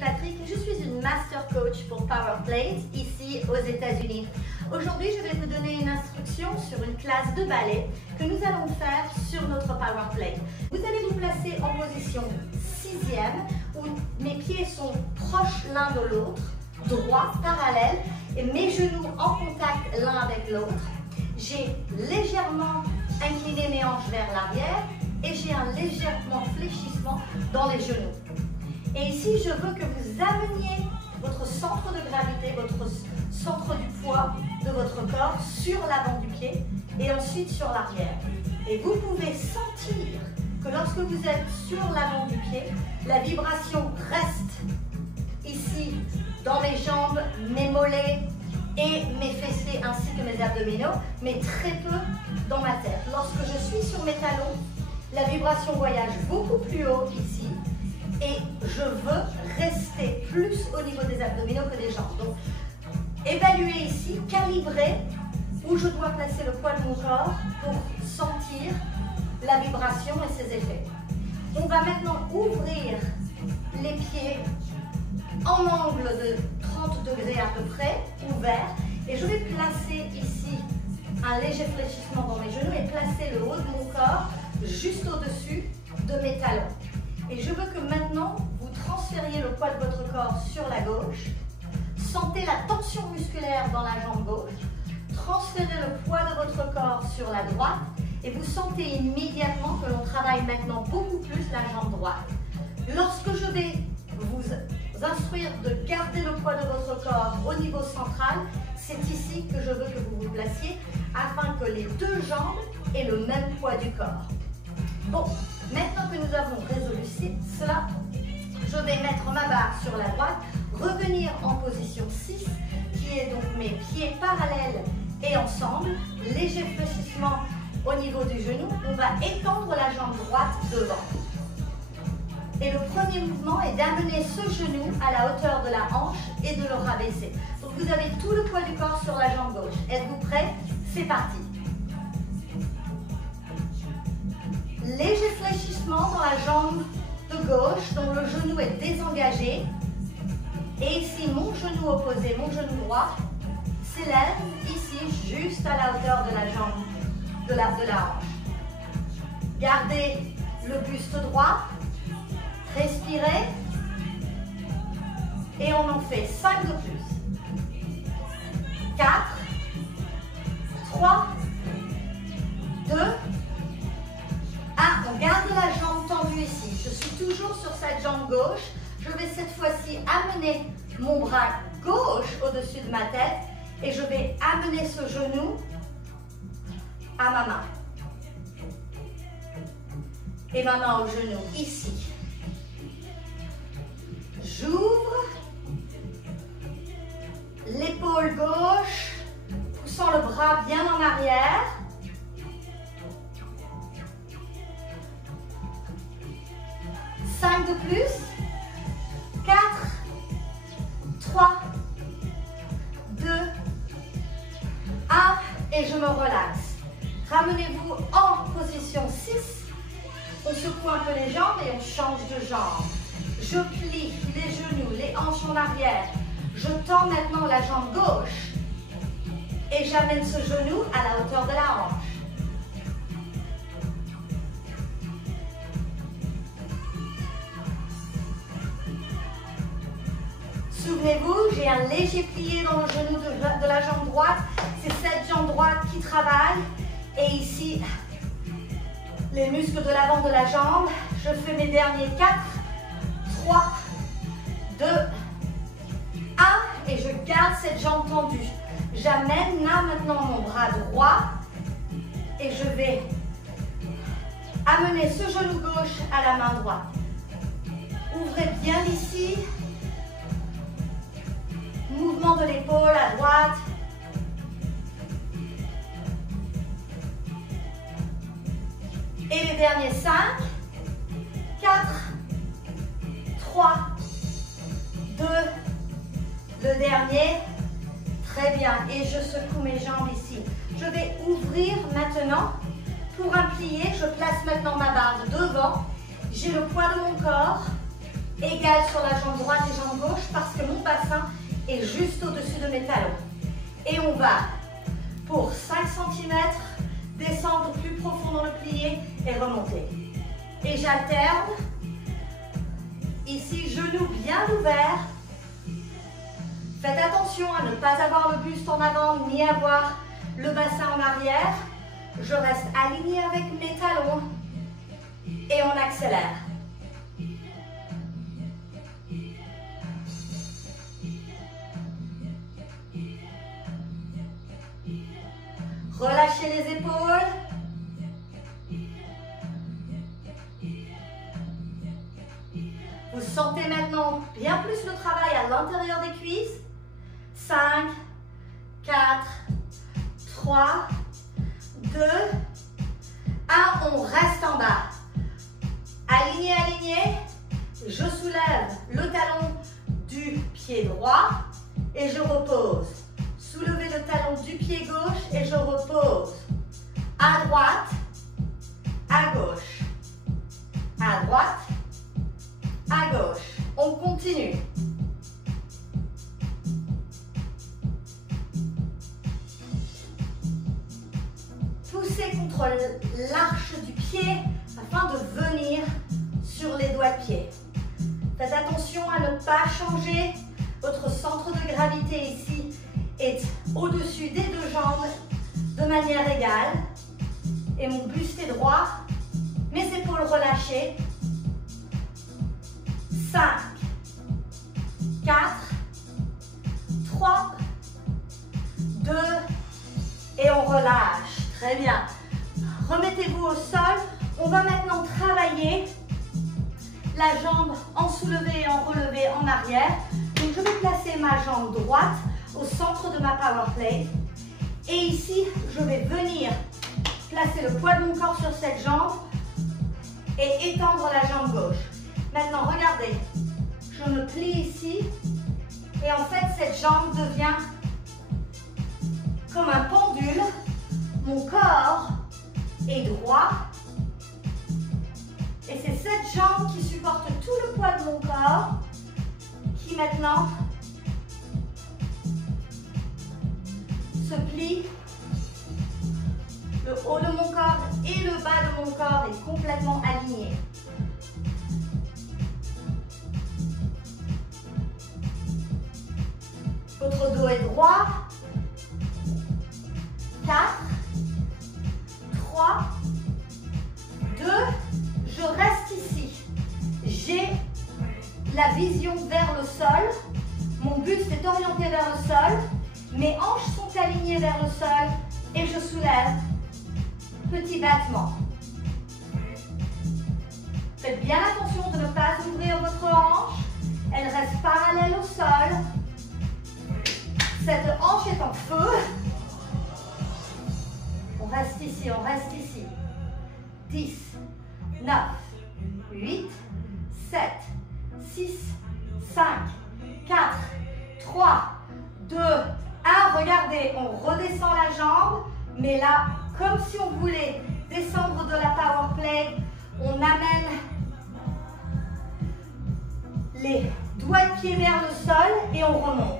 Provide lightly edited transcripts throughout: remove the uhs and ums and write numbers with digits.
Patrick et je suis une Master Coach pour Power Plate ici aux États-Unis. Aujourd'hui, je vais vous donner une instruction sur une classe de ballet que nous allons faire sur notre Power Plate. Vous allez vous placer en position 6e où mes pieds sont proches l'un de l'autre, droits, parallèles, et mes genoux en contact l'un avec l'autre. J'ai légèrement incliné mes hanches vers l'arrière et j'ai un légèrement fléchissement dans les genoux. Et ici, je veux que vous ameniez votre centre de gravité, votre centre du poids de votre corps sur l'avant du pied et ensuite sur l'arrière. Et vous pouvez sentir que lorsque vous êtes sur l'avant du pied, la vibration reste ici dans mes jambes, mes mollets et mes fessiers ainsi que mes abdominaux, mais très peu dans ma tête. Lorsque je suis sur mes talons, la vibration voyage beaucoup plus haut ici et je veux rester plus au niveau des abdominaux que des jambes. Donc, évaluez ici, calibrez où je dois placer le poids de mon corps pour sentir la vibration et ses effets. On va maintenant ouvrir les pieds en angle de 30 degrés à peu près, ouvert, et je vais placer ici un léger fléchissement dans mes genoux et placer le haut de mon corps juste au-dessus de mes talons. Et je veux que maintenant, vous transfériez le poids de votre corps sur la gauche. Sentez la tension musculaire dans la jambe gauche. Transférez le poids de votre corps sur la droite. Et vous sentez immédiatement que l'on travaille maintenant beaucoup plus la jambe droite. Lorsque je vais vous instruire de garder le poids de votre corps au niveau central, c'est ici que je veux que vous vous placiez afin que les deux jambes aient le même poids du corps. Bon, maintenant que nous avons résolu cela, je vais mettre ma barre sur la droite, revenir en position 6, qui est donc mes pieds parallèles et ensemble, léger fléchissement au niveau du genou. On va étendre la jambe droite devant. Et le premier mouvement est d'amener ce genou à la hauteur de la hanche et de le rabaisser. Donc vous avez tout le poids du corps sur la jambe gauche. Êtes-vous prêts? C'est parti. Léger fléchissement dans la jambe de gauche, dont le genou est désengagé. Et ici, mon genou opposé, mon genou droit, s'élève ici, juste à la hauteur de la jambe, de la hanche. Gardez le buste droit. Respirez. Et on en fait 5 de plus. 4, 3, 2, 1. On garde la jambe tendue ici. Je suis toujours sur cette jambe gauche. Je vais cette fois-ci amener mon bras gauche au-dessus de ma tête et je vais amener ce genou à ma main. Et ma main au genou ici. J'ouvre l'épaule gauche, poussant le bras bien en arrière. Cinq de plus. 4, 3, 2, 1 et je me relaxe. Ramenez-vous en position 6. On secoue un peu les jambes et on change de jambe. Je plie les genoux, les hanches en arrière. Je tends maintenant la jambe gauche et j'amène ce genou à la hauteur de la hanche. Souvenez-vous, j'ai un léger plié dans le genou de la jambe droite. C'est cette jambe droite qui travaille. Et ici, les muscles de l'avant de la jambe. Je fais mes derniers 4, 3, 2, 1. Et je garde cette jambe tendue. J'amène là maintenant mon bras droit. Et je vais amener ce genou gauche à la main droite. Ouvrez bien ici. Mouvement de l'épaule à droite. Et les derniers 5, 4, 3, 2, le dernier. Très bien. Et je secoue mes jambes ici. Je vais ouvrir maintenant. Pour un plié, je place maintenant ma barre devant. J'ai le poids de mon corps égale sur la jambe droite et jambe gauche parce que mon bassin est juste au-dessus de mes talons. Et on va, pour 5 cm, descendre plus profond dans le plié et remonter. Et j'alterne. Ici, genoux bien ouverts. Faites attention à ne pas avoir le buste en avant ni avoir le bassin en arrière. Je reste alignée avec mes talons et on accélère. Relâchez les épaules. Vous sentez maintenant bien plus le travail à l'intérieur des cuisses. 5, 4, 3, 2, 1. On reste en bas. Aligné, aligné. Je soulève le talon du pied droit et je repose. Soulevez le talon du pied gauche et je repose. À droite, à gauche. À droite, à gauche. On continue. Poussez contre l'arche du pied afin de venir sur les doigts de pied. Faites attention à ne pas changer. Votre centre de gravité ici est au-dessus des deux jambes de manière égale. Et mon buste est droit, mes épaules relâchées. 5, 4, 3, 2, et on relâche. Très bien. Remettez-vous au sol. On va maintenant travailler la jambe en soulevé et en relevé en arrière. Donc je vais placer ma jambe droite au centre de ma power plate. Et ici, je vais venir placer le poids de mon corps sur cette jambe et étendre la jambe gauche. Maintenant, regardez, je me plie ici et en fait, cette jambe devient comme un pendule. Mon corps est droit et c'est cette jambe qui supporte tout le poids de mon corps qui maintenant se plie. Le haut de mon corps et le bas de mon corps est complètement aligné. Votre dos est droit. 4, 3, 2, je reste ici. J'ai la vision vers le sol. Mon buste est orienté vers le sol. Mes hanches sont alignées vers le sol et je soulève. Petit battement. Faites bien attention de ne pas ouvrir votre hanche. Elle reste parallèle au sol. Cette hanche est en feu. On reste ici, on reste ici. 10, 9, 8, 7, 6, 5, 4, 3, 2, 1. Regardez, on redescend la jambe, mais là, comme si on voulait descendre de la power plate, on amène les doigts de pied vers le sol et on remonte.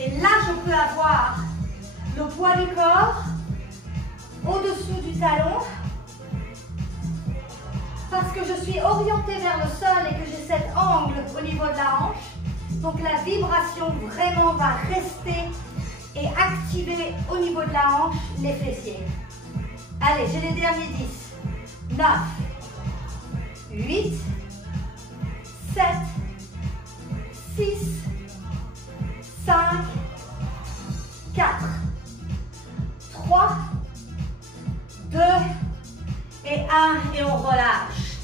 Et là, je peux avoir le poids du corps au-dessous du talon parce que je suis orientée vers le sol et que j'ai cet angle au niveau de la hanche. Donc la vibration vraiment va rester et activer au niveau de la hanche les fessiers. Allez, j'ai les derniers 10. 9, 8, 7, 6, 5, 4, 3, 2 et 1 et on relâche.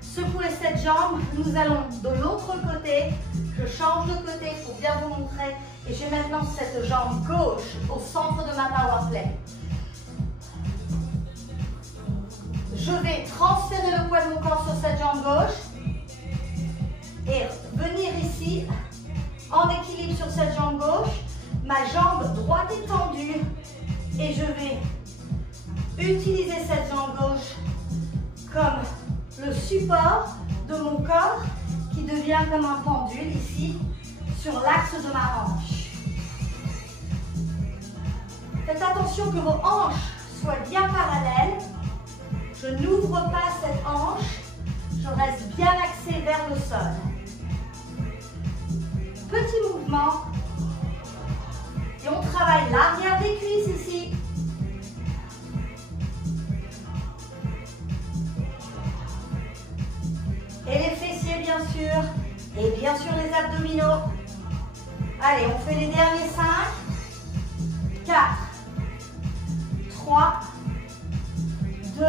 Secouez cette jambe, nous allons de l'autre côté. Je change de côté pour bien vous montrer. Et j'ai maintenant cette jambe gauche au centre de ma power plate. Je vais transférer le poids de mon corps sur cette jambe gauche et venir ici en équilibre sur cette jambe gauche. Ma jambe droite est tendue et je vais utiliser cette jambe gauche comme le support de mon corps qui devient comme un pendule ici sur l'axe de ma hanche. Faites attention que vos hanches soient bien parallèles. Je n'ouvre pas cette hanche, je reste bien axée vers le sol. Petit mouvement. Et on travaille l'arrière des cuisses ici. Et les fessiers bien sûr. Et bien sûr les abdominaux. Allez, on fait les derniers 5, 4, 3, 2,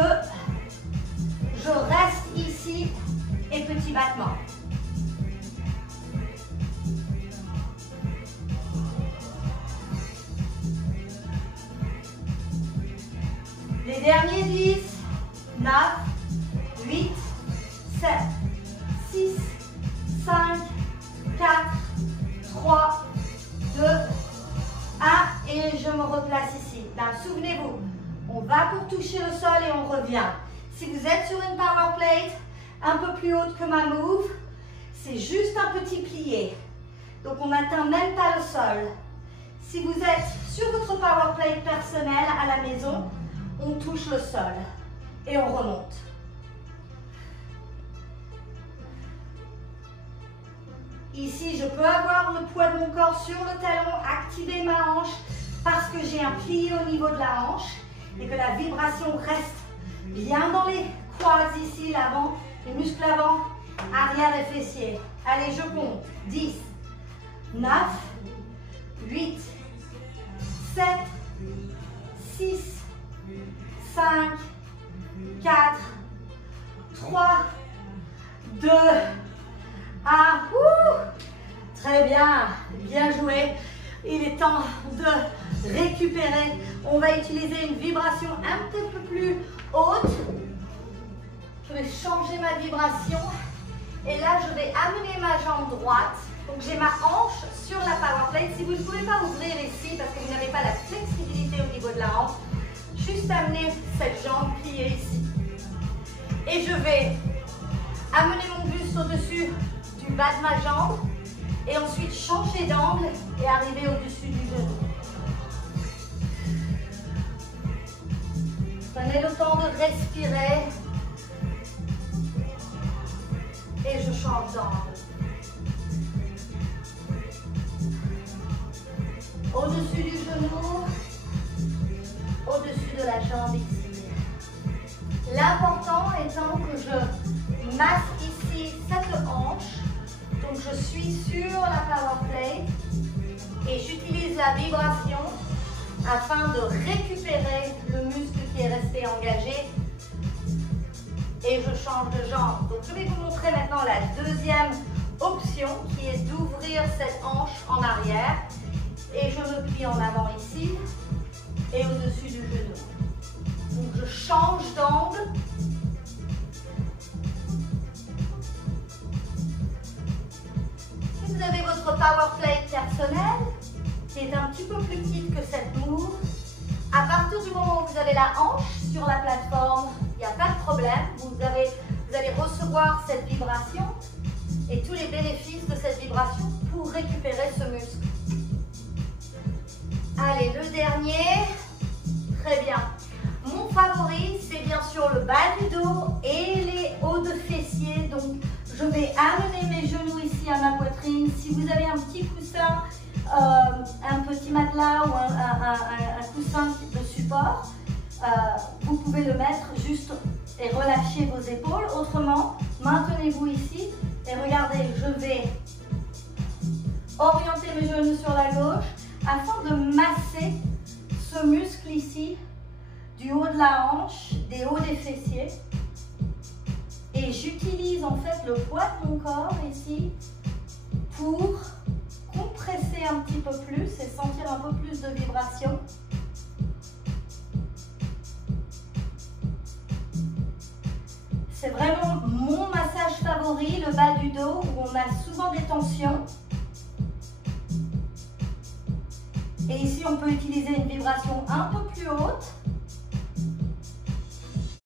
je reste ici et petit battement. Les derniers 10, 9, 8, 7, 6, 5, 4, 3, 2, 1 et je me replace ici. Là, souvenez-vous, on va pour toucher le sol et on revient. Si vous êtes sur une power plate un peu plus haute que ma move, c'est juste un petit plié. Donc on n'atteint même pas le sol. Si vous êtes sur votre power plate personnelle à la maison, on touche le sol et on remonte. Ici, je peux avoir le poids de mon corps sur le talon, activer ma hanche parce que j'ai un plié au niveau de la hanche et que la vibration reste bien dans les quads ici, l'avant, les muscles avant, arrière et fessiers. Allez, je compte. 10, 9, 8, 7, 6, 5, 4, 3, 2, 1. Très bien, bien joué. Il est temps de récupérer. On va utiliser une vibration un petit peu plus haute. Je vais changer ma vibration. Et là, je vais amener ma jambe droite. Donc, j'ai ma hanche sur la power plate. Si vous ne pouvez pas ouvrir ici parce que vous n'avez pas la flexibilité au niveau de la hanche, juste amener cette jambe pliée ici. Et je vais amener mon buste au-dessus du bas de ma jambe. Et ensuite changer d'angle et arriver au-dessus du genou. Prenez le temps de respirer. Et je change d'angle. Au-dessus du genou, au-dessus de la jambe ici. L'important étant que je masse ici cette hanche. Donc je suis sur la power plate et j'utilise la vibration afin de récupérer le muscle qui est resté engagé et je change de jambe. Donc je vais vous montrer maintenant la deuxième option qui est d'ouvrir cette hanche en arrière et je me plie en avant ici et au-dessus du genou. Donc je change d'angle. Si vous avez votre power plate personnelle, qui est un petit peu plus petite que cette move, à partir du moment où vous avez la hanche sur la plateforme, il n'y a pas de problème. Vous allez recevoir cette vibration et tous les bénéfices de cette vibration pour récupérer ce muscle. Allez, le dernier. Très bien. Mon favori, c'est bien sûr le bas du dos et les hauts de fessiers. Donc, je vais amener mes genoux ici à ma poitrine. Si vous avez un petit coussin, un petit matelas ou un coussin de support, vous pouvez le mettre juste et relâcher vos épaules. Autrement, maintenez-vous ici et regardez, je vais orienter mes genoux sur la gauche afin de masser ce muscle ici du haut de la hanche, des hauts des fessiers. Et j'utilise en fait le poids de mon corps ici pour compresser un petit peu plus et sentir un peu plus de vibration. C'est vraiment mon massage favori, le bas du dos, où on a souvent des tensions. Et ici, on peut utiliser une vibration un peu plus haute.